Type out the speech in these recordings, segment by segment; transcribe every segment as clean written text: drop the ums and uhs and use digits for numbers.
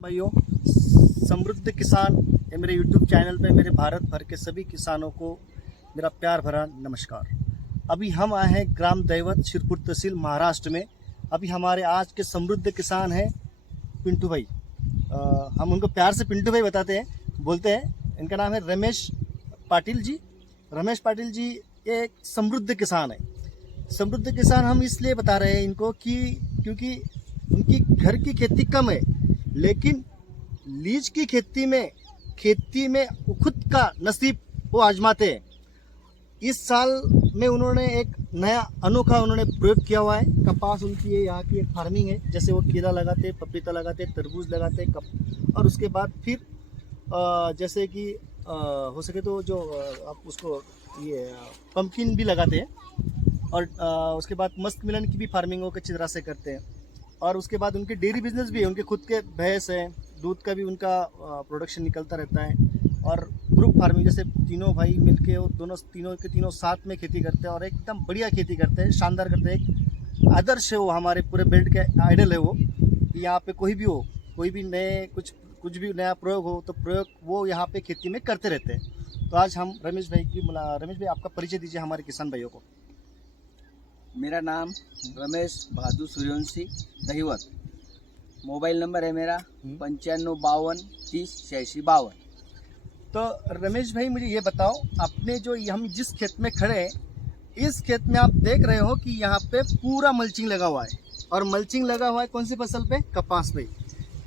भाइयों, समृद्ध किसान ये मेरे YouTube चैनल पे मेरे भारत भर के सभी किसानों को मेरा प्यार भरा नमस्कार। अभी हम आए हैं ग्राम दैवत शिरपुर तहसील महाराष्ट्र में। अभी हमारे आज के समृद्ध किसान हैं पिंटू भाई। हम उनको प्यार से पिंटू भाई बोलते हैं। इनका नाम है रमेश पाटिल जी। रमेश पाटिल जी एक समृद्ध किसान है। समृद्ध किसान हम इसलिए बता रहे हैं इनको क्योंकि उनकी घर की खेती कम है, लेकिन लीज की खेती में खुद का नसीब वो आजमाते हैं। इस साल में उन्होंने एक नया अनोखा प्रयोग किया हुआ है। कपास उनकी है, यहाँ की एक फार्मिंग है। जैसे वो खीरा लगाते, पपीता लगाते, तरबूज लगाते और उसके बाद फिर जैसे कि हो सके तो जो आप उसको ये पम्पकिन भी लगाते हैं और उसके बाद मस्क मिलन की भी फार्मिंग वो अच्छी तरह से करते हैं। और उसके बाद उनके डेयरी बिजनेस भी है, उनके खुद के भैंस हैं, दूध का भी उनका प्रोडक्शन निकलता रहता है। और ग्रुप फार्मिंग जैसे तीनों भाई मिलके वो तीनों साथ में खेती करते हैं और एकदम बढ़िया खेती करते हैं, शानदार करते हैं। एक आदर्श है वो, हमारे पूरे बेल्ट के आइडल है वो। कि यहाँ पे कोई भी हो, कोई भी नए कुछ भी नया प्रयोग हो तो प्रयोग वो यहाँ पे खेती में करते रहते हैं। तो आज हम रमेश भाई आपका परिचय दीजिए हमारे किसान भाइयों को। मेरा नाम रमेश भादु सूर्यवंशी दहिवत। मोबाइल नंबर है मेरा 9552308652। तो रमेश भाई मुझे ये बताओ, आपने जो हम जिस खेत में खड़े हैं, इस खेत में आप देख रहे हो कि यहाँ पे पूरा मल्चिंग लगा हुआ है। और मल्चिंग लगा हुआ है कौन सी फसल पे? कपास पे।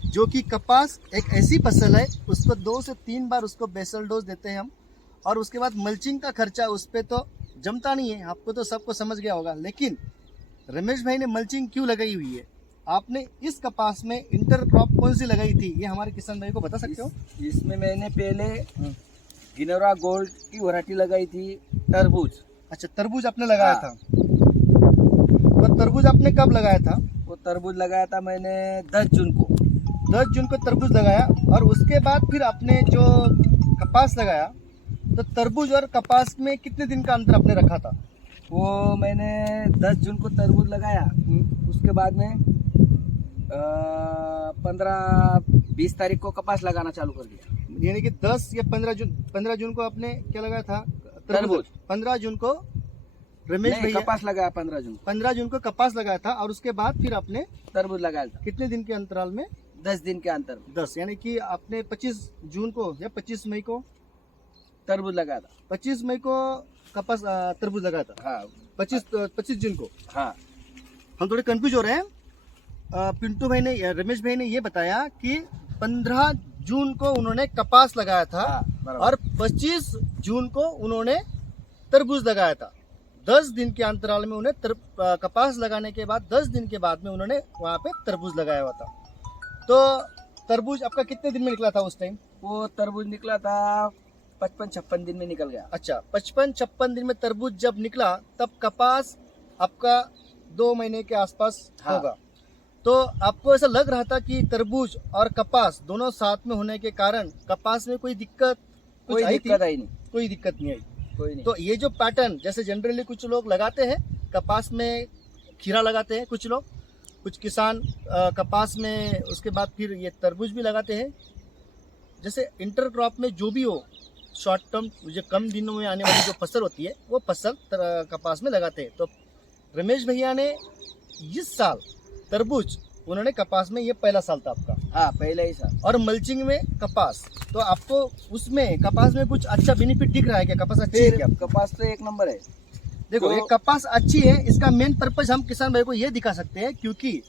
जो कि कपास एक ऐसी फसल है, उसको 2 से 3 बार उसको बेसल डोज देते हैं हम। और उसके बाद मल्चिंग का खर्चा उस पर तो जमता नहीं है, आपको तो सबको समझ गया होगा। लेकिन रमेश भाई ने मल्चिंग क्यों लगाई हुई है? आपने इस कपास में इंटर क्रॉप कौन सी लगाई थी, ये हमारे किसान भाई को बता सकते हो? इसमें मैंने पहले गिनोरा गोल्ड की वैरायटी लगाई थी, तरबूज। अच्छा, तरबूज आपने लगाया था। तो तरबूज आपने कब लगाया था? वो तरबूज लगाया था मैंने 10 जून को। 10 जून को तरबूज लगाया। और उसके बाद फिर आपने जो कपास लगाया, तो तरबूज और कपास में कितने दिन का अंतर आपने रखा था? वो मैंने 10 जून को तरबूज लगाया, उसके बाद में 15-20 तारीख को कपास लगाना चालू कर दिया। यानी कि 10 या 15 जून को आपने क्या लगाया था? तरबूज। 15 जून को रमेश भैया कपास लगाया 15 जून को कपास लगाया था। और उसके बाद फिर आपने तरबूज लगाया था। कितने दिन के अंतराल में? 10 दिन के अंतर। 10, यानी कि आपने 25 जून को या 25 मई को तरबूज लगाया था। 25 मई को कपास तरबूज लगाया था। हाँ, 25 जून को। हाँ। हम थोड़े कंफ्यूज हो रहे हैं। पिंटू भाई ने, रमेश भाई ने ये बताया कि 15 जून को उन्होंने कपास लगाया था। हाँ, और 25 जून को उन्होंने तरबूज लगाया था। 10 दिन के अंतराल में उन्हें कपास लगाने के बाद 10 दिन के बाद में उन्होंने वहाँ पे तरबूज लगाया हुआ था। तो तरबूज आपका कितने दिन में निकला था उस टाइम? वो तरबूज निकला था 55-56 दिन में निकल गया। अच्छा, 55-56 दिन में तरबूज जब निकला, तब कपास आपका 2 महीने के आसपास होगा। तो आपको ऐसा लग रहा था कि तरबूज और कपास दोनों साथ में होने के कारण कपास में कोई दिक्कत आई नहीं? कोई दिक्कत नहीं आई। कोई नहीं। तो ये जो पैटर्न, जैसे जनरली कुछ लोग लगाते हैं कपास में खीरा लगाते हैं, कुछ किसान कपास में उसके बाद फिर ये तरबूज भी लगाते हैं। जैसे इंटर क्रॉप में जो भी हो, शॉर्ट टर्म जो कम दिनों में आने वाली जो फसल होती है वो फसल कपास में लगाते हैं। तो रमेश भैया ने इस साल तरबूज, उन्होंने कपास में, ये पहला साल था आपका? हाँ, पहले ही साल। और मल्चिंग में कपास, तो आपको उसमें कपास में कुछ अच्छा बेनिफिट दिख रहा है क्या? कपास अच्छी है क्या? कपास तो 1 नंबर है। देखो, ये कपास अच्छी है, इसका मेन पर्पज हम किसान भाई को ये दिखा सकते हैं, क्योंकि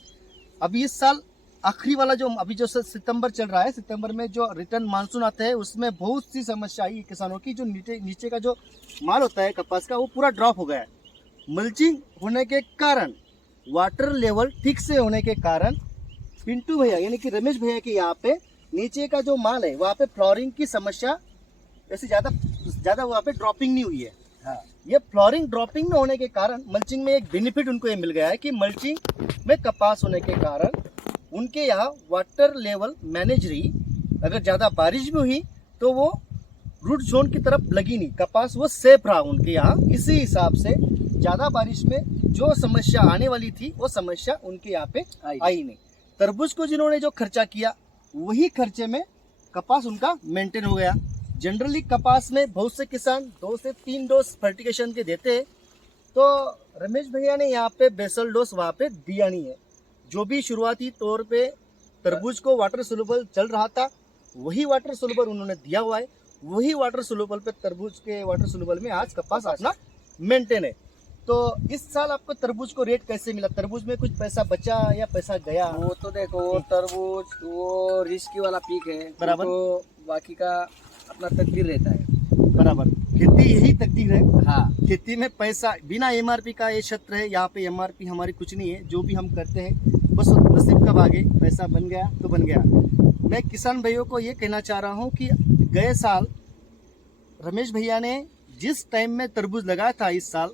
अभी इस साल आखिरी वाला जो अभी जो सितंबर चल रहा है, सितंबर में जो रिटर्न मानसून आता है, उसमें बहुत सी समस्या आई किसानों की। जो नीचे का जो माल होता है कपास का, वो पूरा ड्रॉप हो गया है। मल्चिंग होने के कारण, वाटर लेवल ठीक से होने के कारण पिंटू भैया यानी कि रमेश भैया के यहाँ पे नीचे का जो माल है वहाँ पे फ्लोरिंग की समस्या ऐसे ज़्यादा वहाँ पे ड्रॉपिंग नहीं हुई है। हाँ। ये फ्लोरिंग ड्रॉपिंग न होने के कारण मल्चिंग में एक बेनिफिट उनको ये मिल गया है कि मल्चिंग में कपास होने के कारण उनके यहाँ वाटर लेवल मैनेज रही। अगर ज़्यादा बारिश भी हुई तो वो रूट जोन की तरफ लगी नहीं, कपास वो सेफ रहा उनके यहाँ। इसी हिसाब से ज़्यादा बारिश में जो समस्या आने वाली थी वो समस्या उनके यहाँ पे आई नहीं। तरबूज को जिन्होंने जो खर्चा किया वही खर्चे में कपास उनका मेंटेन हो गया। जनरली कपास में बहुत से किसान 2 से 3 डोज फर्टिगेशन के देते हैं, तो रमेश भैया ने यहाँ पे बेसल डोज वहाँ पे दिया नहीं है। जो भी शुरुआती तौर पे तरबूज को वाटर सोल्यूबल चल रहा था, वही वाटर सोल्यूबल उन्होंने दिया हुआ है। वही वाटर सोल्यूबल पे तरबूज के वाटर सोल्यूबल में आज कपास अपना मेंटेन है। तो इस साल आपको तरबूज को रेट कैसे मिला? तरबूज में कुछ पैसा बचा या पैसा गया? वो तो देखो, वो तरबूज वो रिस्की वाला पीक है बराबर। तो बाकी का अपना तकदीर रहता है। बराबर, खेती यही तकदीर है। हाँ, खेती में पैसा बिना एमआरपी का ये क्षेत्र है। यहाँ पे एमआरपी हमारी कुछ नहीं है। जो भी हम करते हैं बस नसीब का भाग है, पैसा बन गया तो बन गया। मैं किसान भाइयों को ये कहना चाह रहा हूँ कि गए साल रमेश भैया ने जिस टाइम में तरबूज लगाया था, इस साल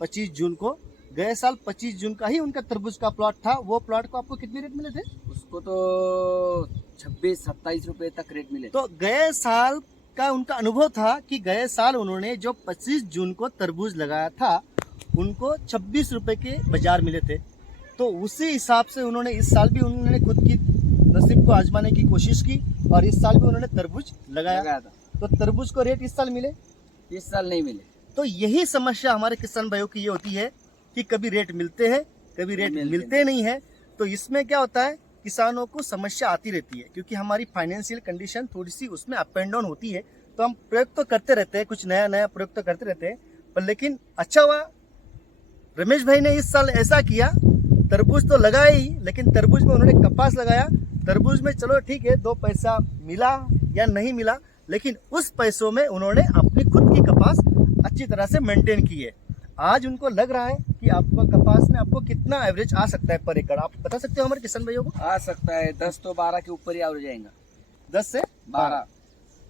25 जून को, गए साल 25 जून का ही उनका तरबूज का प्लॉट था। वो प्लॉट को आपको कितने रेट मिले थे? उसको तो 26-27 रुपए तक रेट मिले। तो गए साल का उनका अनुभव था कि गए साल उन्होंने जो 25 जून को तरबूज लगाया था, उनको 26 रुपए के बाजार मिले थे। तो उसी हिसाब से उन्होंने इस साल भी उन्होंने खुद की नसीब को आजमाने की कोशिश की और इस साल भी उन्होंने तरबूज लगाया था। तो तरबूज को रेट इस साल मिले, इस साल नहीं मिले। तो यही समस्या हमारे किसान भाइयों की ये होती है कि कभी रेट मिलते हैं, कभी रेट मिलते नहीं है। तो इसमें क्या होता है, किसानों को समस्या आती रहती है, क्योंकि हमारी फाइनेंशियल कंडीशन थोड़ी सी उसमें अप एंड डाउन होती है। तो हम प्रयोग तो करते रहते हैं, कुछ नया नया प्रयोग तो करते रहते हैं, पर लेकिन अच्छा हुआ रमेश भाई ने इस साल ऐसा किया, तरबूज तो लगाया ही, लेकिन तरबूज में उन्होंने कपास लगाया। तरबूज में चलो ठीक है, 2 पैसा मिला या नहीं मिला, लेकिन उस पैसों में उन्होंने अपनी खुद की कपास अच्छी तरह से मेंटेन की है। आज उनको लग रहा है कि आपको कपास में आपको कितना एवरेज आ सकता है पर एकड़, आप बता सकते हो हमारे किसान भाइयों को? आ सकता है 10 तो 12 के ऊपर ही आ जाएगा। 10 से 12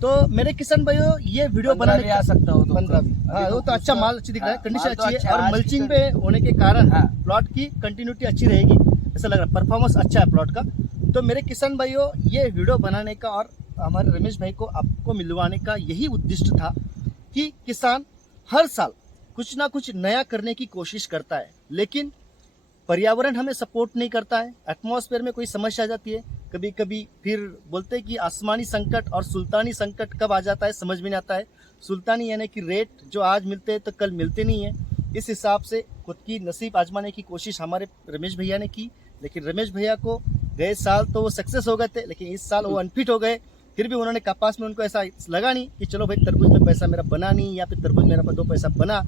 तो मेरे किसान भाइयों, ये वीडियो 15 बनाने भी आ सकता हो तो 15 भी, हाँ वो तो अच्छा उसका- माल अच्छी दिख रहा है, हाँ, कंडीशन माल तो अच्छी अच्छा है और आज की मल्चिंग पे होने के कारण हाँ। प्लॉट की कंटिन्यूटी अच्छी रहेगी, ऐसा लग रहा है। परफॉर्मेंस अच्छा है प्लॉट का। तो मेरे किसान भाइयों, ये वीडियो बनाने का और हमारे रमेश भाई को आपको मिलवाने का यही उद्देश्य था कि किसान हर साल कुछ ना कुछ नया करने की कोशिश करता है, लेकिन पर्यावरण हमें सपोर्ट नहीं करता है। एटमॉस्फेयर में कोई समस्या आ जाती है, कभी कभी फिर बोलते हैं कि आसमानी संकट और सुल्तानी संकट कब आ जाता है समझ में नहीं आता है। सुल्तानी यानी कि रेट जो आज मिलते हैं तो कल मिलते नहीं है। इस हिसाब से खुद की नसीब आजमाने की कोशिश हमारे रमेश भैया ने की, लेकिन रमेश भैया को गए साल तो वो सक्सेस हो गए थे, लेकिन इस साल वो अनफिट हो गए। फिर भी उन्होंने कपास में उनको ऐसा लगा नहीं कि चलो भाई तरबूज में पैसा मेरा बना नहीं, या फिर तरबूज मेरा 2 पैसा बना,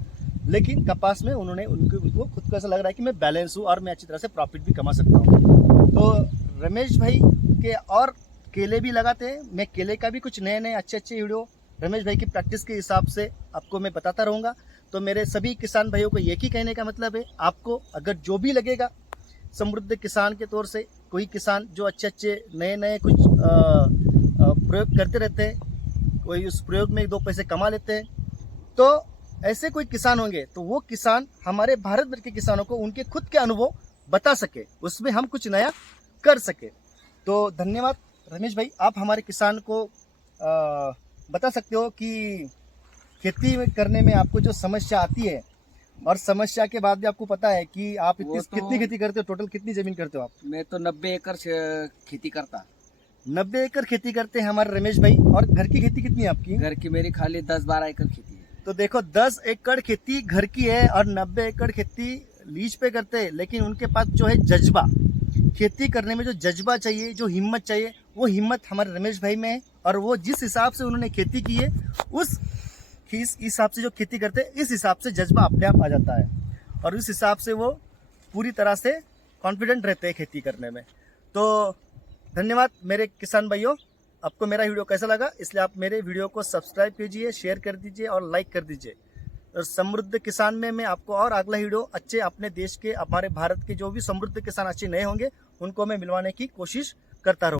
लेकिन कपास में उनको खुद को ऐसा लग रहा है कि मैं बैलेंस हूँ और मैं अच्छी तरह से प्रॉफिट भी कमा सकता हूँ। तो रमेश भाई के और केले भी लगाते हैं। मैं केले का भी कुछ नए नए अच्छे वीडियो रमेश भाई की प्रैक्टिस के हिसाब से आपको मैं बताता रहूँगा। तो मेरे सभी किसान भाइयों को एक ही कहने का मतलब है, आपको अगर जो भी लगेगा समृद्ध किसान के तौर से, कोई किसान जो अच्छे नए नए कुछ प्रयोग करते रहते हैं, कोई उस प्रयोग में 2 पैसे कमा लेते हैं, तो ऐसे कोई किसान होंगे तो वो किसान हमारे भारत भर के किसानों को उनके खुद के अनुभव बता सके, उसमें हम कुछ नया कर सके। तो धन्यवाद रमेश भाई, आप हमारे किसान को बता सकते हो कि खेती करने में आपको जो समस्या आती है, और समस्या के बाद भी आपको पता है कि आप कितनी खेती करते हो, टोटल कितनी जमीन करते हो आप? मैं तो 90 एकड़ खेती करता। 90 एकड़ खेती करते हैं हमारे रमेश भाई। और घर की खेती कितनी है आपकी? घर की मेरी खाली 10-12 एकड़ खेती है। तो देखो, 10 एकड़ खेती घर की है और 90 एकड़ खेती लीज पे करते हैं, लेकिन उनके पास जो है जज्बा, खेती करने में जो जज्बा चाहिए, जो हिम्मत चाहिए, वो हिम्मत हमारे रमेश भाई में है। और वो जिस हिसाब से उन्होंने खेती की है, उस हिसाब से जो खेती करते हैं, इस हिसाब से जज्बा अपने आप आ जाता है और उस हिसाब से वो पूरी तरह से कॉन्फिडेंट रहते हैं खेती करने में। तो धन्यवाद मेरे किसान भाइयों, आपको मेरा वीडियो कैसा लगा, इसलिए आप मेरे वीडियो को सब्सक्राइब कीजिए, शेयर कर दीजिए और लाइक कर दीजिए। और समृद्ध किसान में मैं आपको और अगला वीडियो अच्छे अपने देश के, हमारे भारत के जो भी समृद्ध किसान अच्छे नए होंगे, उनको मैं मिलवाने की कोशिश करता रहूँ।